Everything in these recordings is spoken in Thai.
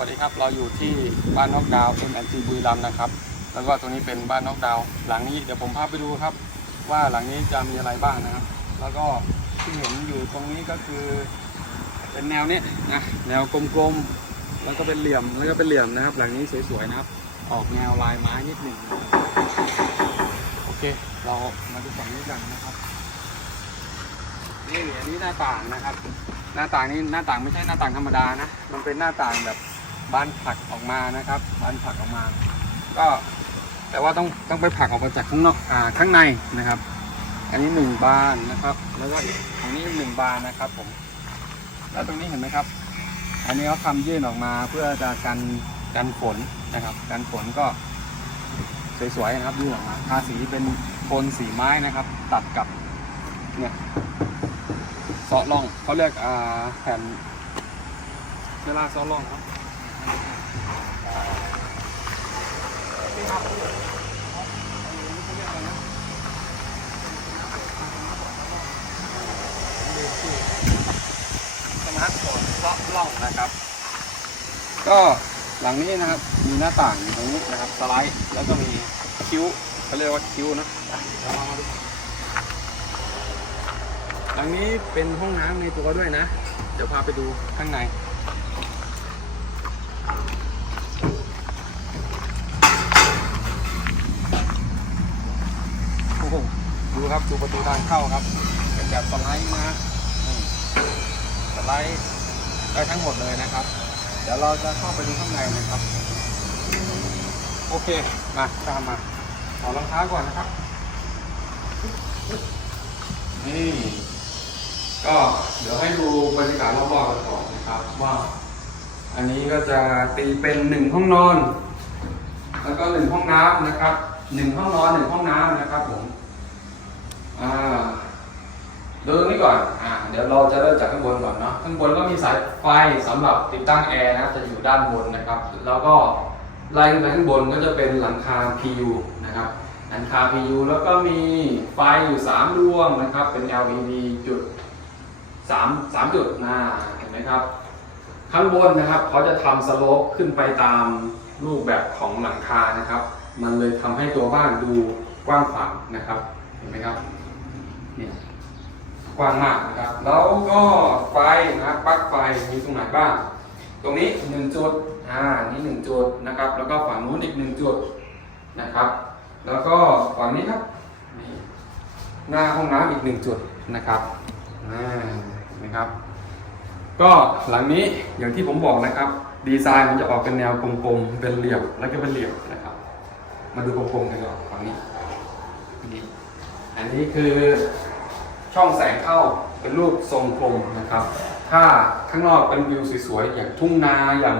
วัสดีครับ เราอยู่ที่บ้านนอกดาวเอ็มแอนจีบุรีรัมนะครับ แล้วก็ตรงนี้เป็นบ้านนอกดาว หลังนี้เดี๋ยวผมพาไปดูครับ ว่าหลังนี้จะมีอะไรบ้างนะครับ แล้วก็ที่เห็นอยู่ตรงนี้ก็คือ เป็นแนวเนี้ยนะแนวกลมๆแล้วก็เป็นเหลี่ยมแล้วก็เป็นเหลี่ยมนะครับ หลังนี้สวยๆนะครับ ออกแนวลายไม้นิดหนึ่งโอเค เรามาดูฝั่งนี้กันนะครับนี่อันนี้หน้าต่างนะครับ หน้าต่างนี้หน้าต่างไม่ใช่หน้าต่างธรรมดานะ มันเป็นหน้าต่างแบบ บานผักออกมานะครับบานผักออกมา ก็แต่ว่าต้องต้องไปผักออกมาจากข้างนอกอ่าข้างในนะครับ อันนี้หนึ่งบานนะครับ แล้วก็ตรงนี้หนึ่งบานนะครับผม แล้วตรงนี้เห็นไหมครับ อันนี้เขาทำยื่นออกมาเพื่อจะกันกันฝนนะครับกันฝนก็สวยๆนะครับยื่นออกมาทาสีเป็นโทนสีไม้นะครับ ตัดกับเนี่ยเซาะล่องเขาเรียกอ่าแผ่นเวลาเซาะล่องครับนี่ครับส มาร์ทโฟนเซาะล่องนะครับ ก็หลังนี้นะครับมีหน้าต่างอยู่ตรงนี้นะครับสไลด์แล้วก็มีคิ้วเขาเรียกว่าคิ้วนะหลังนี้เป็นห้องน้ำในตัวด้วยนะ เดี๋ยวพาไปดูข้างใน โอ้โหดูครับดูประตูทางเข้าครับเป็นแบบสไลด์นะอืมสไลด์ได้ทั้งหมดเลยนะครับ เดี๋ยวเราจะเข้าไปดูข้างในนะครับ โอเคมาตามมาขอรองเท้าก่อนนะครับ นี่ ก็เดี๋ยวให้ดูบรรยากาศรอบๆกันก่อนนะครับว่า อันนี้ก็จะตีเป็นหนึ่งห้องนอน แล้วก็หนึ่งห้องน้ำนะครับหนึ่งห้องนอนหนึ่งห้องน้ำนะครับผม อ่าดูตรงนี้ก่อนอ่าเดี๋ยวเราจะเริ่มจากข้างบนก่อนเนาะข้างบนก็มีสายไฟสำหรับติดตั้งแอร์นะครับจะอยู่ด้านบนนะครับ แล้วก็ไล่ขึ้นไปข้างบนก็จะเป็นหลังคา PU นะครับหลังคา PU แล้วก็มีไฟอยู่3ดวงนะครับ เป็น LED จุด3 3จุดหน้าเห็นไหมครับ ข้างบนนะครับเขาจะทำสโลปขึ้นไปตามรูปแบบของหลังคานะครับ มันเลยทำให้ตัวบ้านดูกว้างขวางนะครับ เห็นไหมครับ เนี่ยกว้างมากนะครับ แล้วก็ไฟนะปลั๊กไฟมีตรงไหนบ้าง ตรงนี้หนึ่งจุดอ่านี่หนึ่งจุดนะครับ แล้วก็ฝั่งนู้นอีกหนึ่งจุดนะครับ แล้วก็ฝั่งนี้ครับนี่หน้าห้องน้ำอีกหนึ่งจุดนะครับอ่านไหมครับ ก็หลังนี้อย่างที่ผมบอกนะครับ ดีไซน์มันจะออกเป็นแนวกลมๆเป็นเหลี่ยมแล้วก็เป็นเหลี่ยมนะครับ มาดูกลมๆกันก่อนฝั่งนี้นี่อันนี้คือ ช่องแสงเข้าเป็นรูปทรงกลมนะครับ ถ้าข้างนอกเป็นวิวสวยๆอย่างทุ่งนาอย่าง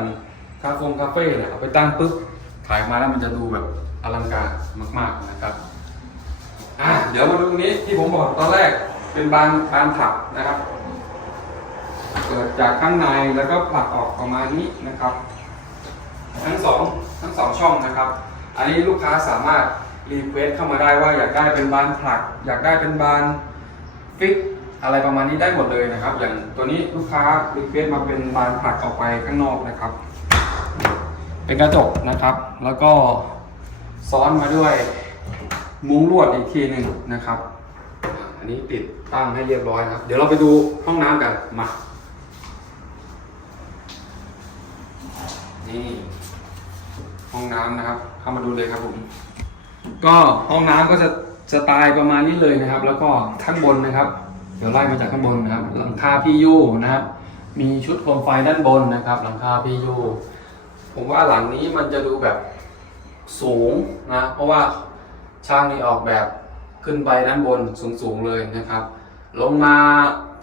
คาเฟ่คาเฟ่เนี่ยเอาไปตั้งปุ๊บถ่ายมาแล้วมันจะดูแบบอลังการมากๆนะครับอะเดี๋ยวมาดูตรงนี้ที่ผมบอกตอนแรกเป็นบานบานผักนะครับเปิดจากข้างในแล้วก็ผลักออกประมาณนี้นะครับ ทั้งสองทั้งสองช่องนะครับ อันนี้ลูกค้าสามารถรีเควสเข้ามาได้ว่าอยากได้เป็นบานผลัก อยากได้เป็นบาน ฟิกอะไรประมาณนี้ได้หมดเลยนะครับ อย่างตัวนี้ลูกค้ารีเควสมาเป็นบานผลักออกไปข้างนอกนะครับ เป็นกระจกนะครับ แล้วก็ซ้อนมาด้วยมุ้งลวดอีกทีหนึ่งนะครับ อันนี้ติดตั้งให้เรียบร้อยครับ เดี๋ยวเราไปดูห้องน้ำกันมานี่ห้องน้ำนะครับเข้ามาดูเลยครับผม ก็ห้องน้ำก็จะ สไตล์ประมาณนี้เลยนะครับ แล้วก็ข้างบนนะครับ เดี๋ยวไล่มาจากข้างบนนะครับ หลังคา PU นะครับมีชุดโคมไฟด้านบนนะครับ หลังคา PU ผมว่าหลังนี้มันจะดูแบบสูงนะเพราะว่าช่างนี่ออกแบบขึ้นไปด้านบนสูงๆเลยนะครับ ลงมา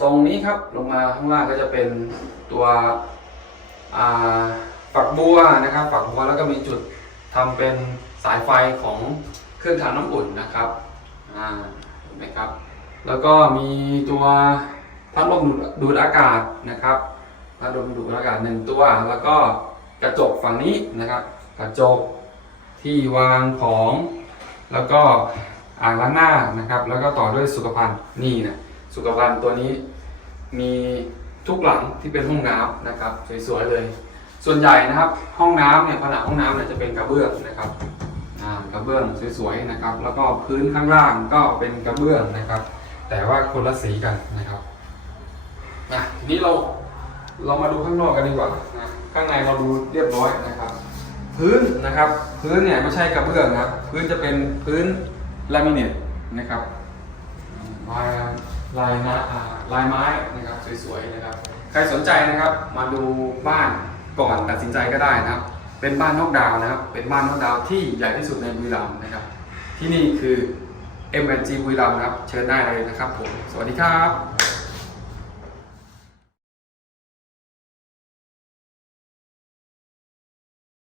ตรงนี้ครับลงมาข้างล่างก็จะเป็นตัวฝักบัวนะครับ ฝักบัวแล้วก็มีจุดทำเป็นสายไฟของเครื่องทำน้ำอุ่นนะครับ อ่าเห็นไหมครับ แล้วก็มีตัวพัดลมดูดอากาศนะครับพัดลมดูดอากาศหนึ่งตัว แล้วก็กระจกฝั่งนี้นะครับ กระจกที่วางของ แล้วก็อ่างล้างหน้านะครับ แล้วก็ต่อด้วยสุขภัณฑ์นี่นะสุขภัณฑ์ตัวนี้มีทุกหลังที่เป็นห้องน้ำนะครับสวยๆเลย ส่วนใหญ่นะครับห้องน้ำเนี่ยผนังห้องน้ำเนี่ยจะเป็นกระเบื้องนะครับ เบื้องสวยๆนะครับ แล้วก็พื้นข้างล่างก็เป็นกระเบื้องนะครับ แต่ว่าคนละสีกันนะครับนะทีนี้เราเรามาดูข้างนอกกันดีกว่านะข้างในเราดูเรียบร้อยนะครับ พื้นนะครับ พื้นเนี่ยไม่ใช่กระเบื้องนะครับ พื้นจะเป็นพื้นลามิเนตนะครับลายลายนะลายไม้นะครับสวยๆนะครับ ใครสนใจนะครับมาดูบ้านก่อนตัดสินใจก็ได้นะครับ เป็นบ้านนอกดาวนะครับ เป็นบ้านนอกดาวที่ใหญ่ที่สุดในบุรีรัมย์นะครับ ที่นี่คือ m g บุรีรัมย์นะครับ เชิญได้เลยนะครับผม สวัสดีครับ